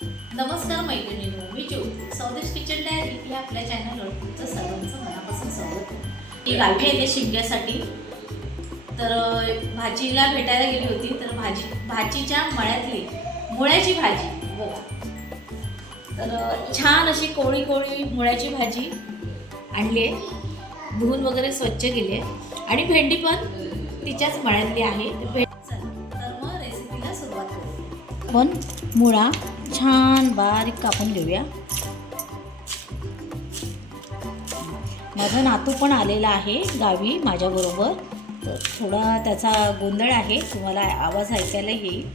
नमस्कार मैत्रिणींनो, मी ज्योती स्वदेश kitchen diary या आपल्या चॅनलवर तुमचं सर्वांचं मनापासून स्वागत आहे. मी गावी येते शिमग्यासाठी, तर भाजीला भेटायला गेली होती. तर भाजीच्या मळ्यातली मुळ्याची भाजी बघा. तर छान अशी कोळी कोळी मुळ्याची भाजी आणली आहे, धुवून वगैरे स्वच्छ केली आहे आणि भेंडी पण तिच्याच मळ्यातली आहे. तर मग रेसिपीला सुरुवात करू. पण मुळा छान बारीक कापून घेऊया. माझा नातू पण आलेला आहे गावी माझ्याबरोबर, तर थोडा त्याचा गोंधळ आहे, तुम्हाला आवाज ऐकायला येईल.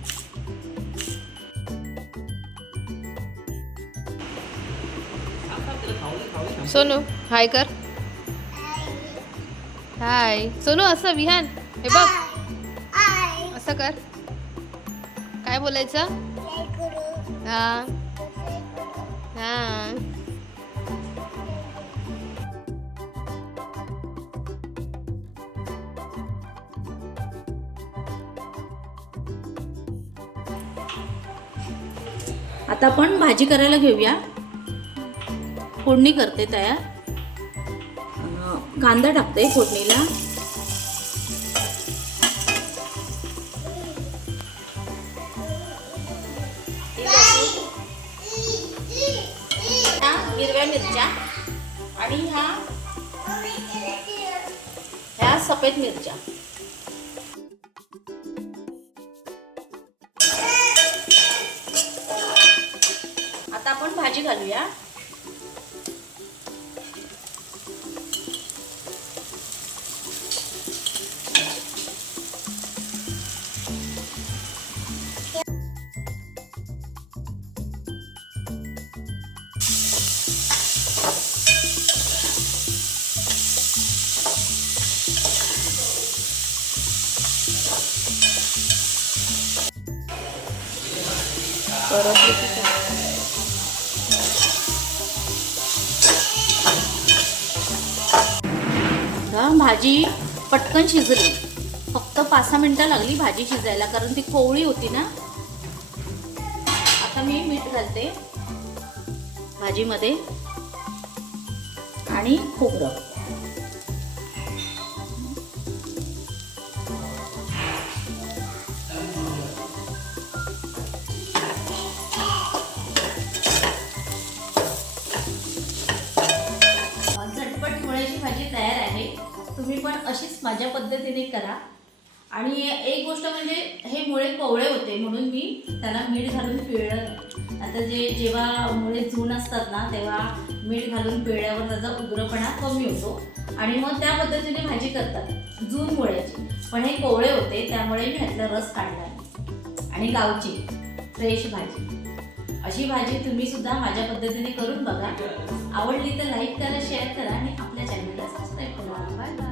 सोनू हाय कर. हाय सोनू. असं विहान हे बघ, असं कर. काय बोलायचं? हा हा. आता आपण भाजी करायला घेऊया. फोडणी करते तयार. कांदा टाकते फोडणीला. हिरव्या मिरच्या आणि ह्या सफेद मिरच्या. आता आपण भाजी घालूया. भाजी पटकन शिजली, फक्त 5-6 मिनिटं लागली भाजी शिजायला, कारण ती कोवळी होती ना. आता मी मीठ घालते भाजीमध्ये आणि खोबरं. झटपट मुळ्याची भाजी तयार आहे. तुम्ही पण अशीच माझ्या पद्धतीने करा. आणि एक गोष्ट म्हणजे हे मुळे कोवळे होते म्हणून मी त्याला मीठ घालून पिळलं. आता जेव्हा मुळे जून असतात ना, तेव्हा मीठ घालून पिळल्यावर त्याचा उग्रपणा कमी होतो आणि मग त्या पद्धतीने भाजी करतात जून मुळ्याची. पण हे कोवळे होते त्यामुळे मी ह्यातला रस काढला. आणि गावची फ्रेश भाजी. अशी भाजी तुम्ही सुद्धा माझ्या पद्धतीने करून बघा. आवडली तर लाईक करा, शेअर करा आणि आपल्या चॅनलला सबस्क्राईब करा. Bye bye.